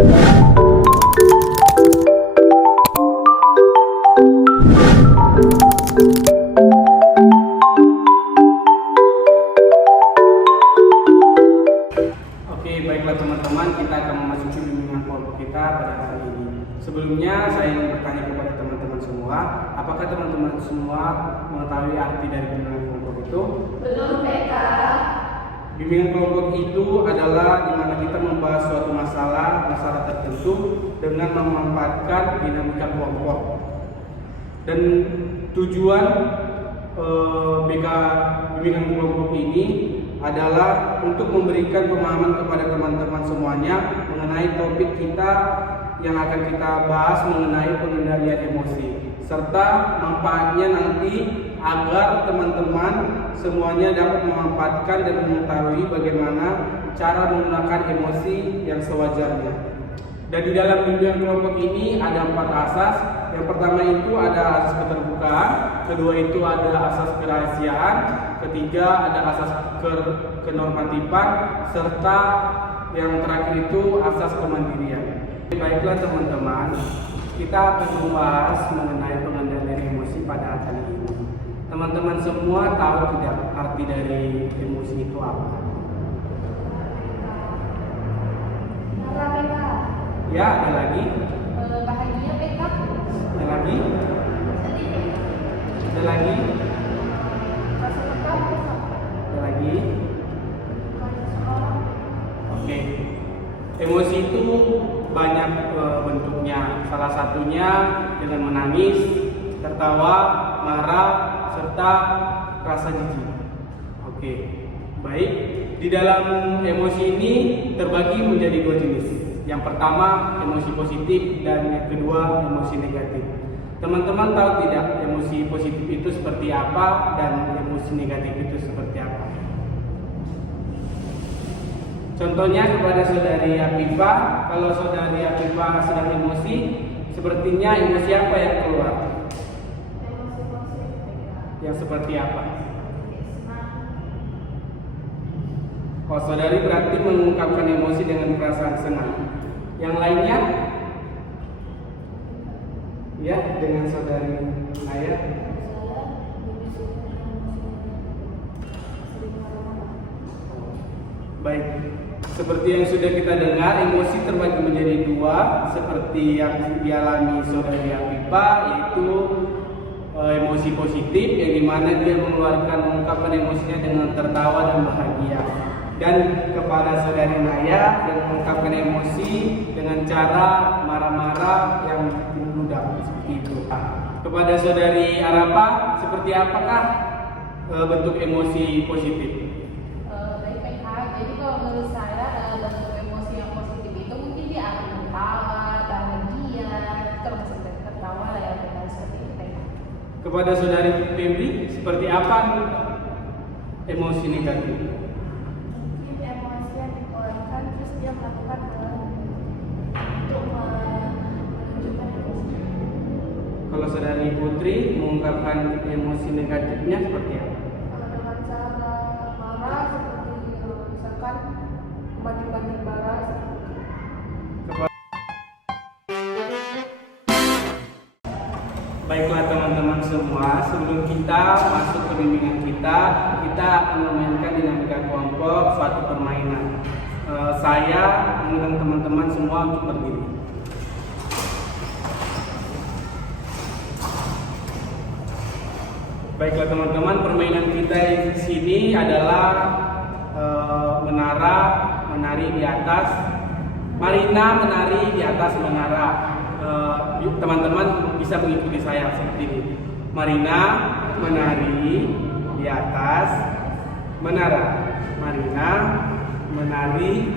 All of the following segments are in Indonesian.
Oke, baiklah teman-teman, kita akan memasuki bimbingan kelompok kita pada hari ini. Sebelumnya saya ingin bertanya kepada teman-teman semua, apakah teman-teman semua mengetahui arti dari bimbingan kelompok itu? Belum, PK. Bimbingan kelompok itu adalah di mana kita membahas suatu masalah tertentu dengan memanfaatkan dinamika kelompok. Dan tujuan BK bimbingan kelompok ini adalah untuk memberikan pemahaman kepada teman-teman semuanya mengenai topik kita yang akan kita bahas mengenai pengendalian emosi, serta manfaatnya nanti agar teman-teman semuanya dapat memanfaatkan dan mengetahui bagaimana cara menggunakan emosi yang sewajarnya. Dan di dalam bimbingan kelompok ini ada 4 asas. Yang pertama itu ada asas keterbukaan, kedua itu ada asas kerahasiaan, ketiga ada asas kenormatifan, serta yang terakhir itu asas kemandirian. Baiklah teman-teman, kita akan membahas mengenai pengendalian emosi pada kali ini. Teman-teman semua tahu tidak arti dari emosi itu apa? Ya, ada lagi? Bahagia, PK. Ada lagi? Sedih, Ada lagi? rasa lega, Ada lagi? rasa seorang. Oke. Emosi itu banyak bentuknya. Salah satunya dengan menangis, tertawa, marah, serta rasa jijik. Oke. Baik. Di dalam emosi ini terbagi menjadi 2 jenis. Yang pertama emosi positif dan yang kedua emosi negatif. Teman-teman tahu tidak emosi positif itu seperti apa dan emosi negatif itu seperti apa? Contohnya kepada saudari Afifah, kalau saudari Afifah sedang emosi, sepertinya emosi apa yang keluar? Yang seperti apa? Oh, saudari berarti mengungkapkan emosi dengan perasaan senang. Yang lainnya? Ya, dengan saudari Naya. Baik, seperti yang sudah kita dengar, emosi terbagi menjadi 2, seperti yang dialami saudari Afifah, yaitu emosi positif, yang dimana dia mengungkapkan emosinya dengan tertawa dan bahagia. Dan kepada saudari Naya yang mengungkapkan emosi dengan cara marah-marah yang membludak seperti itu. Kepada saudari Arapa, seperti apakah bentuk emosi positif? Baik, PK. Jadi kalau menurut saya bentuk emosi yang positif itu mungkin dia akan tertawa, bahagia, termasuk tertawa lah ya, PK, seperti itu, PK. Kepada saudari Febri, seperti apa emosi negatif? Emosi yang dikeluarkan terus dia melakukan untuk menunjukkan emosi. Kalau saudari Putri mengungkapkan emosi negatifnya seperti apa? Kalau dengan cara marah seperti misalkan bagi-bagi barang. Baiklah teman-teman semua, sebelum kita masuk ke bimbingan kita akan memainkan dinamika kelompok suatu permainan. Saya mengundang teman-teman semua untuk berdiri. Baiklah teman-teman, permainan kita di sini adalah menari di atas. Marina menari di atas menara. Teman-teman bisa mengikuti saya seperti ini. Marina menari di atas menara. Marina menari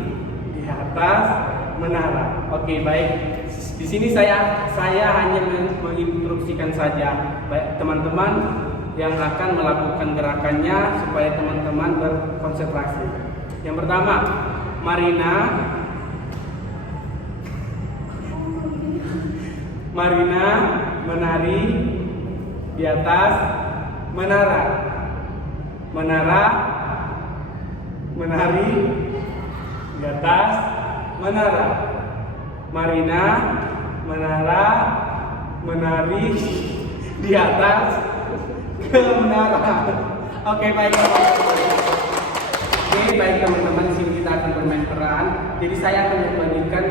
di atas menara. Oke, baik. Di sini saya hanya menginstruksikan saja, baik teman-teman yang akan melakukan gerakannya supaya teman-teman berkonsentrasi. Yang pertama, Marina menari di atas menara. Menara menari di atas menara. Marina, menara, menari di atas ke menara. Oke, baik teman-teman. Oke, baik teman-teman, di sini kita akan bermain peran. Jadi saya akan memberikan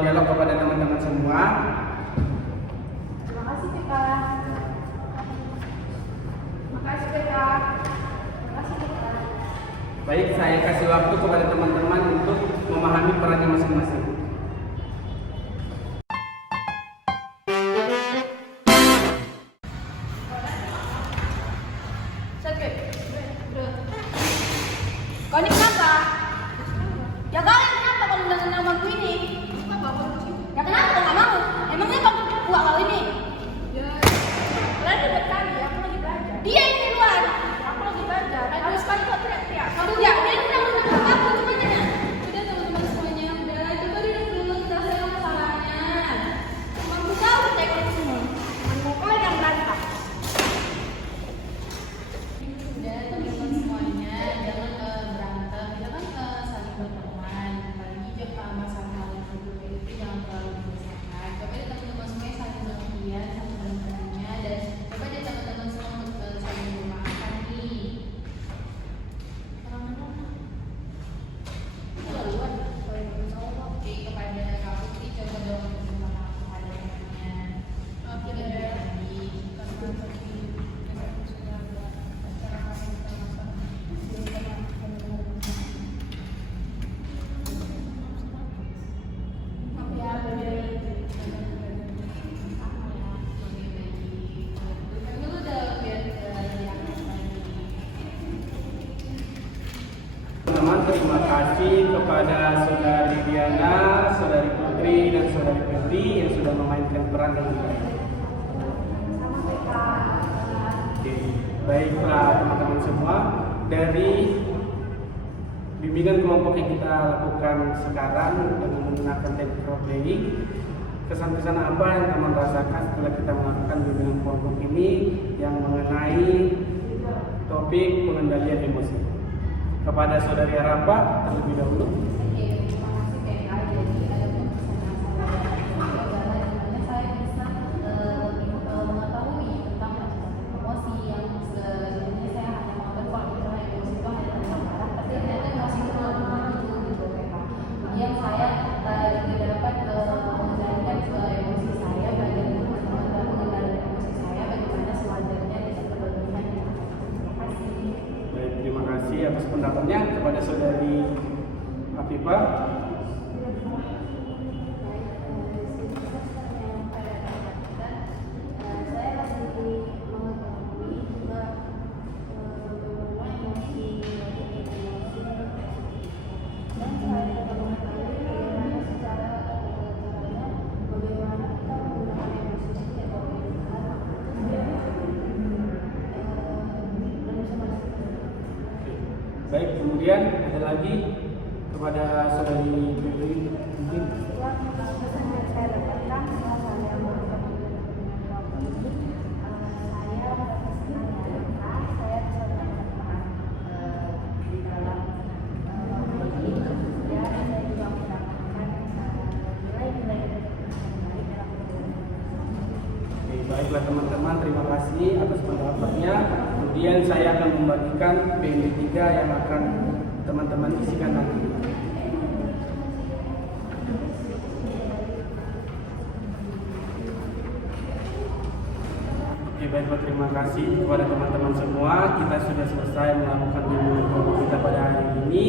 dialog kepada teman-teman semua. Terima kasih PK. Terima kasih PK. Terima kasih PK. Baik, saya kasih waktu kepada teman-teman untuk memahami perannya masing-masing. Kau ini kenapa? Ya kalian kenapa kalau mendengar namaku ini? Ya kenapa kau nggak mau? Emangnya bang buat kau ini? Ya, kalian debat kali, aku lagi belajar. Dia ini di luar, aku lagi belajar. Harus sekali kau teriak-teriak. Kamu ya, dia udah mendengar aku semuanya. Sudah teman-teman semuanya, udah coba duduk dulu, kita selesai masalahnya. Mampu tahu teknik semua. Mau kalian yang berantem. Udah teman-teman semuanya, jangan berantem, kita kan saling berteman. Apalagi juga masalah itu jangan terlalu dibesarkan. Coba deh teman-teman semuanya saling pengertian satu sama lainnya, dan coba deh teman-teman semua untuk saling memaafkan nih. Oke, kepada Kak Putri coba dong minta maaf kepada temannya. Oke, Teman-teman, terima kasih kepada saudari Diana, saudari Putri, dan saudari Febri yang sudah memainkan peran dengan baik. Oke, baiklah teman-teman semua, dari bimbingan kelompok yang kita lakukan sekarang dengan menggunakan teknik role playing, kesan-kesan apa yang teman rasakan setelah kita melakukan bimbingan kelompok ini yang mengenai topik pengendalian emosi? Kepada saudari Arapa terlebih dahulu. Oke, terima kasih PK. Jadi ada pesan saya adalah dimana saya bisa mengetahui tentang macam-macam emosi yang sebenarnya saya hanya menganggap kalau misalnya emosi itu hanya tentang marah, tapi ternyata emosi itu lebih itu gitu PK. Kemudian saya juga dapat mengendalikan emosi saya, bagaimana mengendalikan emosi saya, bagaimana sewajarnya tidak berlebihan. Terima kasih. Baik, terima kasih atas pendapatnya. Kepada saudari Afifah. Saya masih mengetahui juga bagaimana emosi dan saya juga mengetahui bagaimana secara caranya bagaimana kita menggunakan emosi tidak berlebihan dan bisa masuk. Baik, kemudian ada lagi kepada saudari Febri mungkin. Pesan yang saya dapatkan setelah saya melakukan dengan kelompok ini, saya dapat senang ya, saya bisa mendapatkan di dalam kelompok ini, dan saya juga mendapatkan nilai-nilai yang baik dalam kehidupan. Oke, baiklah teman-teman, terima kasih atas pendapatnya. Kemudian saya akan membagikan PMB3 yang akan teman-teman isikan nanti. Oke, baiklah, terima kasih kepada teman-teman semua. Kita sudah selesai melakukan bimbingan kelompok kita pada hari ini.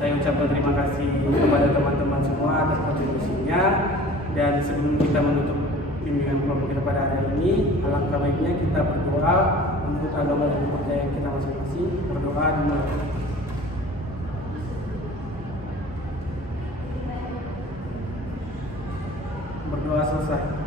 Saya ucapkan terima kasih kepada teman-teman semua atas kontribusinya. Dan sebelum kita menutup bimbingan kelompok kita pada hari ini, alangkah baiknya kita berdoa untuk agama dan kepercayaan kita masing-masing. Berdoa dimulai. Berdoa selesai.